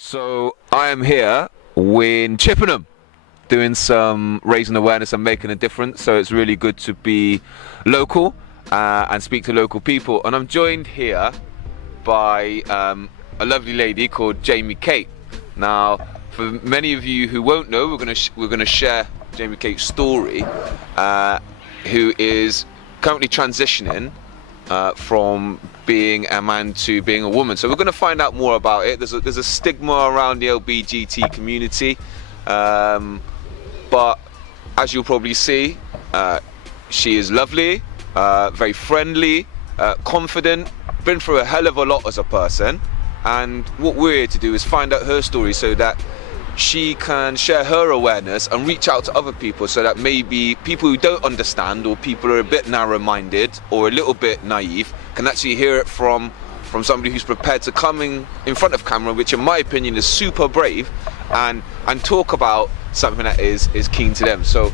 So I am here in Chippenham doing some raising awareness and making a difference. So it's really good to be local and speak to local people. And I'm joined here by a lovely lady called Jaimie Kate. Now, for many of you who won't know, we're gonna share Jaimie Kate's story, who is currently transitioning from being a man to being a woman. So we're going to find out more about it. There's a stigma around the LGBT community, but as you'll probably see, she is lovely, very friendly, confident, been through a hell of a lot as a person, and what we're here to do is find out her story so that she can share her awareness and reach out to other people, so that maybe people who don't understand, or people who are a bit narrow-minded or a little bit naive, can actually hear it from somebody who's prepared to come in front of camera, which in my opinion is super brave, and talk about something that is keen to them. So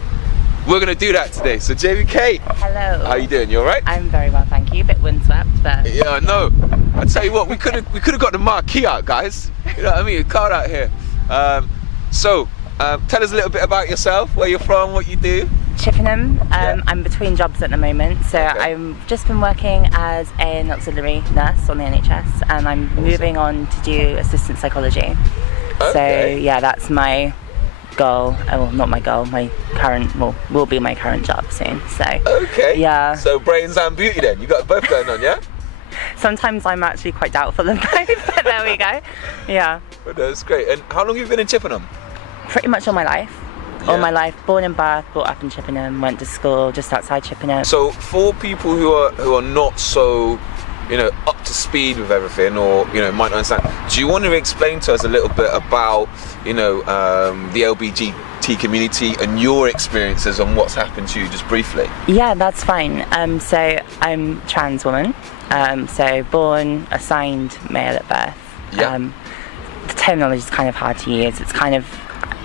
we're going to do that today. So Jaimie Kate, hello. How you doing? You all right? I'm very well, thank you. A bit windswept, but yeah, no. I tell you what, we could have got the marquee out, guys. You know what I mean? A car out here. So tell us a little bit about yourself, where you're from, what you do. Chippenham. Yeah. I'm between jobs at the moment, so Okay. I've just been working as an auxiliary nurse on the NHS, and I'm moving on to do assistant psychology. Okay. So yeah, that's my goal. Well, not my goal. My current, will be my current job soon. So Okay. yeah. So brains and beauty then. You got both going on, yeah? Sometimes I'm actually quite doubtful of both, but there we go. Yeah. But that's great. And how long have you been in Chippenham? Pretty much all my life. Yeah. All my life, born in Bath, brought up in Chippenham, went to school just outside Chippenham. So for people who are not so, up to speed with everything, or might not understand, do you want to explain to us a little bit about the LGBT community and your experiences and what's happened to you, just briefly? Yeah, that's fine. So I'm trans woman. So born, assigned male at birth. Yeah. The terminology is kind of hard to use. It's kind of,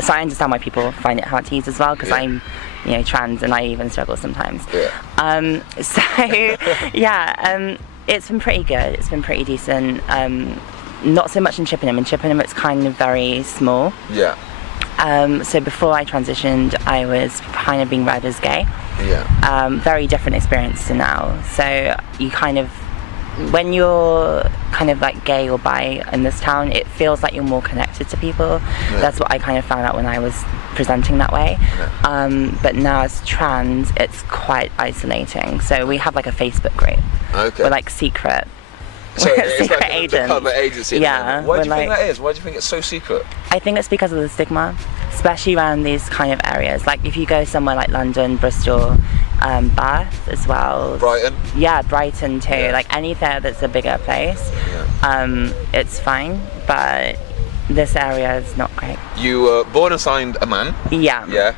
so I understand why people find it hard to use as well, because Yeah. I'm trans and I even struggle sometimes. Yeah. So yeah, it's been pretty good. It's been pretty decent. Not so much in Chippenham. In Chippenham it's kind of very small. Yeah. So before I transitioned, I was kind of being read as gay. Yeah. Very different experience to now. So you kind of, when you're kind of like gay or bi in this town, it feels like you're more connected to people. Yeah. That's what I kind of found out when I was presenting that way. Yeah. But now as trans, it's quite isolating. So we have like a Facebook group. Okay. We're like secret. So We're it's secret like agents. an undercover agency. Yeah. Why do you we're think like- that is? Why do you think it's so secret? I think it's because of the stigma, especially around these kind of areas. Like if you go somewhere like London, Bristol, Bath as well. Brighton? Yeah, Brighton too. Yeah. Like anywhere that's a bigger place, Yeah. it's fine. But this area is not great. You were born assigned a man. Yeah. Yeah.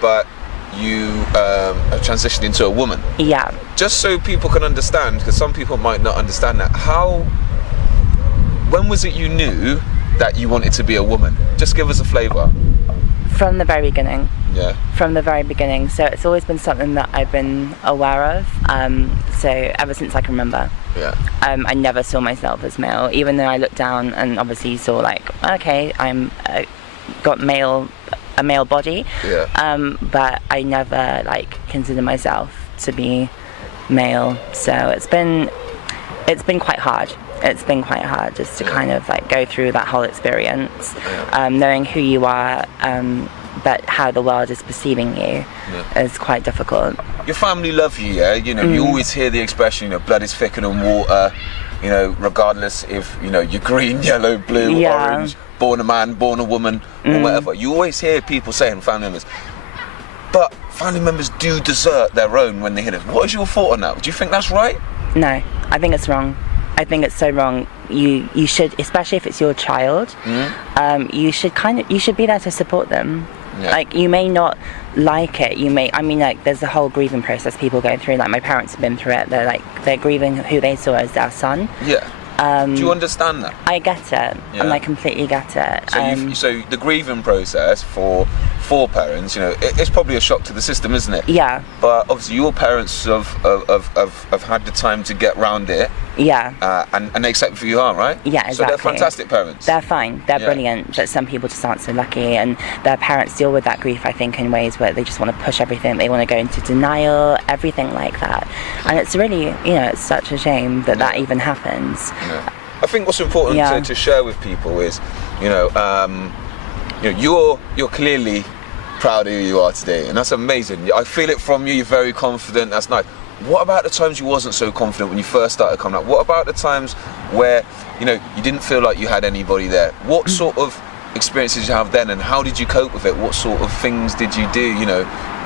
But you have transitioned into a woman. Yeah. Just so people can understand, because some people might not understand that. When was it you knew that you wanted to be a woman? Just give us a flavour. From the very beginning. Yeah. From the very beginning. So it's always been something that I've been aware of. So ever since I can remember. Yeah. I never saw myself as male, even though I looked down and obviously saw like, okay, I'm got a male body. Yeah. But I never like considered myself to be male. So it's been quite hard. It's been quite hard just to kind of like go through that whole experience, knowing who you are, but how the world is perceiving you is quite difficult. Your family love you, yeah? You always hear the expression, blood is thicker than water, regardless if, you're green, yellow, blue, Yeah. orange, born a man, born a woman, or whatever. You always hear people saying, family members. But family members do desert their own when they hear this. What is your thought on that? Do you think that's right? No, I think it's wrong. I think it's so wrong. You should, especially if it's your child, you should be there to support them. Yeah. Like, you may not like it, there's a whole grieving process people go through. Like, my parents have been through it. They're grieving who they saw as their son. Yeah. Do you understand that? I get it, Yeah. and I completely get it. So the grieving process for for parents, it's probably a shock to the system, isn't it? Yeah. But obviously your parents have had the time to get round it. Yeah. And they accept who you are, right? Yeah, exactly. So they're fantastic parents. They're fine. They're brilliant. But some people just aren't so lucky, and their parents deal with that grief, I think, in ways where they just want to push everything. They want to go into denial, everything like that. And it's really, it's such a shame that even happens. Yeah. I think what's important to share with people is, you're clearly proud of who you are today, and that's amazing. I feel it from you. You're very confident. That's nice. What about the times you wasn't so confident when you first started coming up? What about the times where you didn't feel like you had anybody there? What sort of experiences did you have then, and how did you cope with it? What sort of things did you do?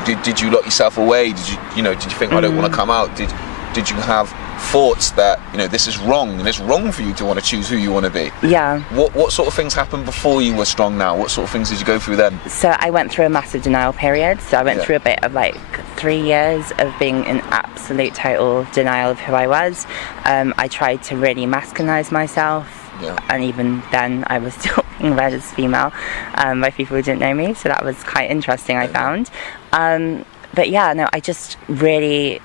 Did you lock yourself away? Did you think I don't want to come out? Did you have thoughts that this is wrong, and it's wrong for you to want to choose who you want to be? Yeah. What sort of things happened before you were strong now? What sort of things did you go through then? So I went through a massive denial period. So I went through a bit of 3 years of being in absolute total denial of who I was. I tried to really masculinize myself, and even then I was still being read as female by people who didn't know me, so that was quite interesting, I found. But I just really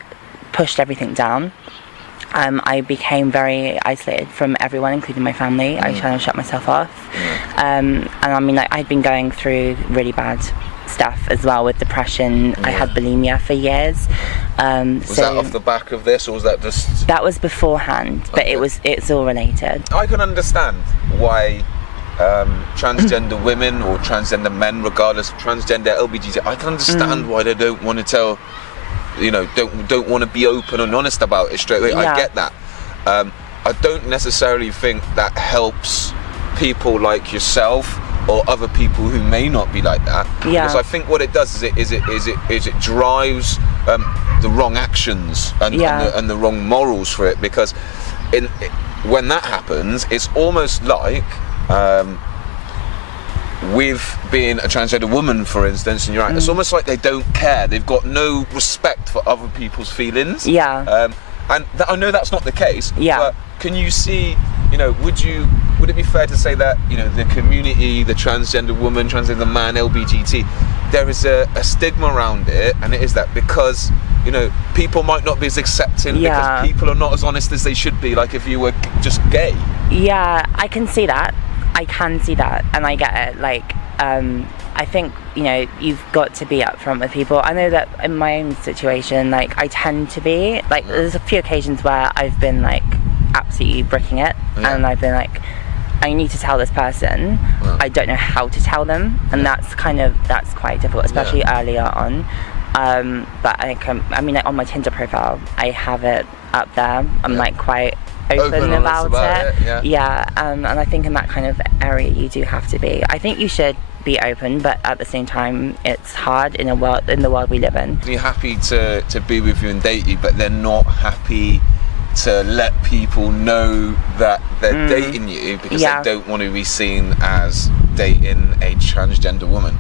pushed everything down. I became very isolated from everyone, including my family. I tried to shut myself off. And I'd been going through really bad stuff as well, with depression. I had bulimia for years. Was that off the back of this, or was that just... That was beforehand, but it's all related. I can understand why transgender women or transgender men, regardless of transgender, LGBT, I can understand why they don't want to tell... don't want to be open and honest about it straight away. I get that. I don't necessarily think that helps people like yourself or other people who may not be like that. Because I think what it does is it drives the wrong actions and the wrong morals for it. Because when that happens, it's almost like with being a transgender woman, for instance, and you're right, it's almost like they don't care. They've got no respect for other people's feelings. And I know that's not the case. But can you see, would it be fair to say that the community, the transgender woman, transgender man, LGBT, there is a stigma around it, and it is that because people might not be as accepting because people are not as honest as they should be. Like if you were just gay. I can see that. And I get it. I think you've got to be upfront with people. I know that in my own situation, I tend to be there's a few occasions where I've been absolutely bricking it, and I've been I need to tell this person. I don't know how to tell them, and that's quite difficult, especially earlier on. But on my Tinder profile, I have it up there. I'm quite open about it. And I think in that kind of area you do have to be. I think you should be open, but at the same time it's hard in the world we live in. You're happy to be with you and date you, but they're not happy to let people know that they're dating you because they don't want to be seen as dating a transgender woman.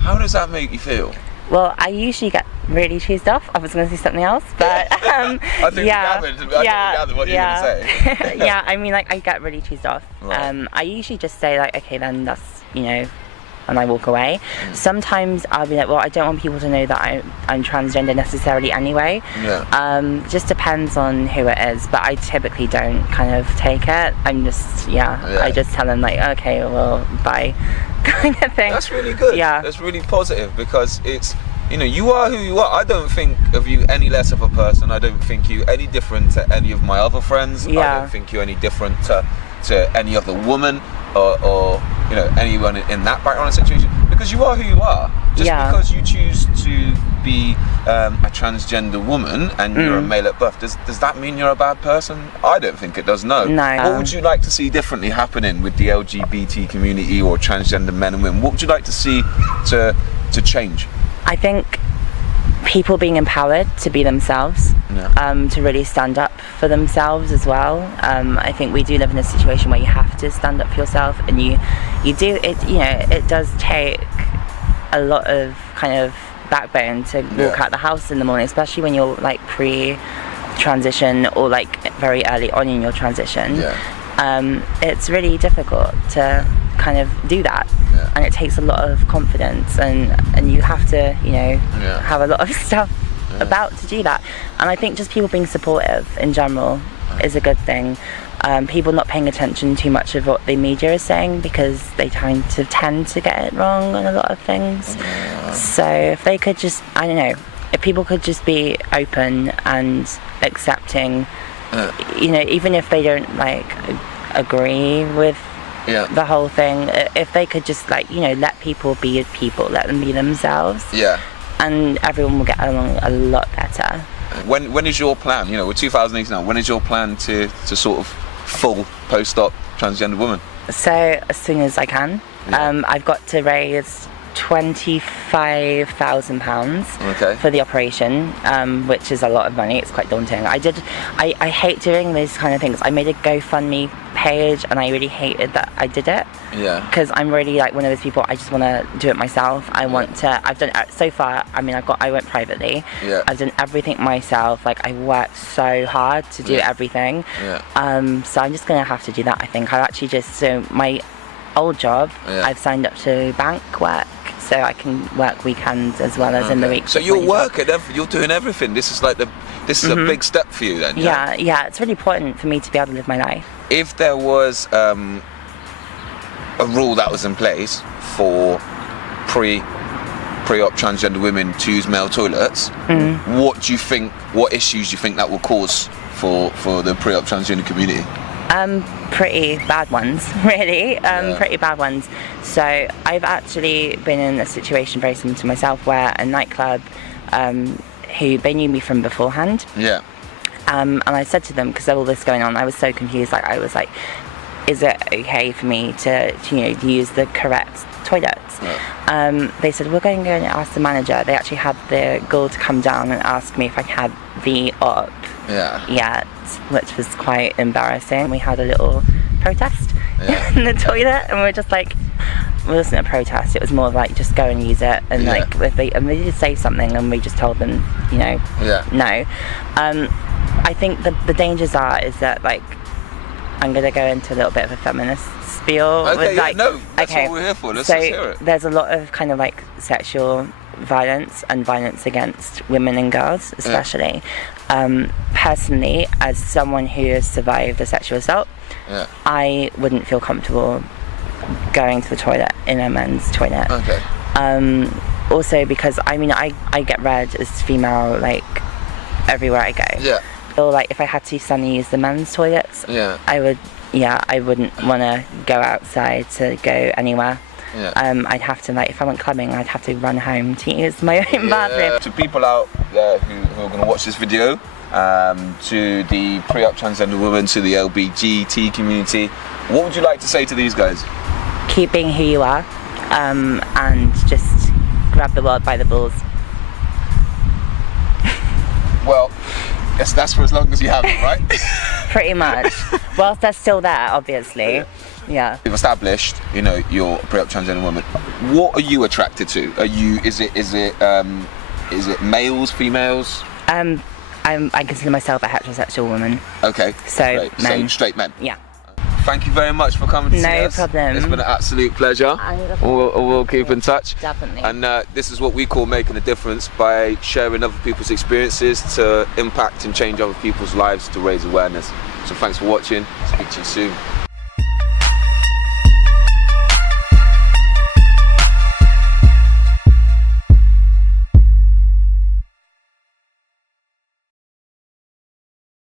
How does that make you feel? Well, I usually get really cheesed off. I was going to say something else, but I think we gathered what you were going to say. I get really cheesed off. Right. I usually just say okay, then that's and I walk away. Sometimes I'll be well, I don't want people to know that I'm transgender necessarily anyway. Just depends on who it is, but I typically don't kind of take it. I'm just I just tell them okay, well, bye, kind of thing. That's really good. That's really positive, because it's you are who you are. I don't think of you any less of a person. I don't think you any different to any of my other friends. I don't think you any different to any other woman or anyone in that background situation, because you are who you are. Just because you choose to be a transgender woman and you're a male at birth, does that mean you're a bad person? I don't think it does. No. What would you like to see differently happening with the LGBT community or transgender men and women? What would you like to see to change? I think people being empowered to be themselves, to really stand up for themselves as well. I think we do live in a situation where you have to stand up for yourself, and you do it. It does take a lot of kind of backbone to walk out the house in the morning, especially when you're pre-transition or very early on in your transition. It's really difficult to kind of do that. And it takes a lot of confidence, and you have to, you know, have a lot of stuff about to do that. And I think just people being supportive in general is a good thing. People not paying attention too much of what the media is saying, because they tend to get it wrong on a lot of things. So if they could just, I don't know, if people could just be open and accepting, you know, even if they don't like agree with the whole thing, if they could just, like, you know, let people be people, let them be themselves, and everyone will get along a lot better. When is your plan? You know, we're 2018 now. When is your plan to sort of full post-op transgender woman? So as soon as I can. I've got to raise £25,000 for the operation, which is a lot of money. It's quite daunting. I hate doing these kind of things. I made a GoFundMe page, and I really hated that I did it. Because I'm really like one of those people, I just want to do it myself. I want to. I've done it so far. I mean, I went privately. I've done everything myself. Like, I worked so hard to do everything. So I'm just gonna have to do that. I think so my old job, I've signed up to bank work, so I can work weekends as well as in the week. So you're working, you're doing everything. This is like this is a big step for you then. Yeah, it's really important for me to be able to live my life. If there was a rule that was in place for pre-op transgender women to use male toilets, what issues do you think that will cause for the pre-op transgender community? Pretty bad ones, really. Pretty bad ones. So I've actually been in a situation very similar to myself, where a nightclub, they knew me from beforehand. And I said to them, because of all this going on, I was so confused. Like, I was like, is it okay for me to you know, use the correct toilets? They said, we're going to go and ask the manager. They actually had the gall to come down and ask me if I had the op yet, which was quite embarrassing. We had a little protest in the toilet, and we were just like, well, it wasn't a protest, it was more like, just go and use it. And like, if they did say something, and we just told them, you know, no. I think the dangers is that, like, I'm gonna go into a little bit of a feminist spiel. That's what we're here for. Let's hear it. There's a lot of kind of like sexual violence and violence against women and girls, especially. Personally, as someone who has survived a sexual assault, I wouldn't feel comfortable going to the toilet in a men's toilet. Also because, I mean, I get read as female, like, everywhere I go. So, like, if I had to suddenly use the men's toilets, I wouldn't want to go outside to go anywhere. I'd have to, like, if I went clubbing, I'd have to run home to use my own bathroom. To people out there who are going to watch this video, to the pre-op transgender women, to the LGBT community, what would you like to say to these guys? Keep being who you are, and just grab the world by the balls. Well, yes, that's for as long as you have it, right? Pretty much. Whilst they're still there, obviously. You've established, you know, you're a pre-op transgender woman. What are you attracted to? Is it males, females? I consider myself a heterosexual woman. Okay. So great. men. So straight men. Yeah. Thank you very much for coming to see us. No problem. It's been an absolute pleasure. We'll keep in touch. Definitely. And this is what we call making a difference, by sharing other people's experiences to impact and change other people's lives, to raise awareness. So thanks for watching. Speak to you soon.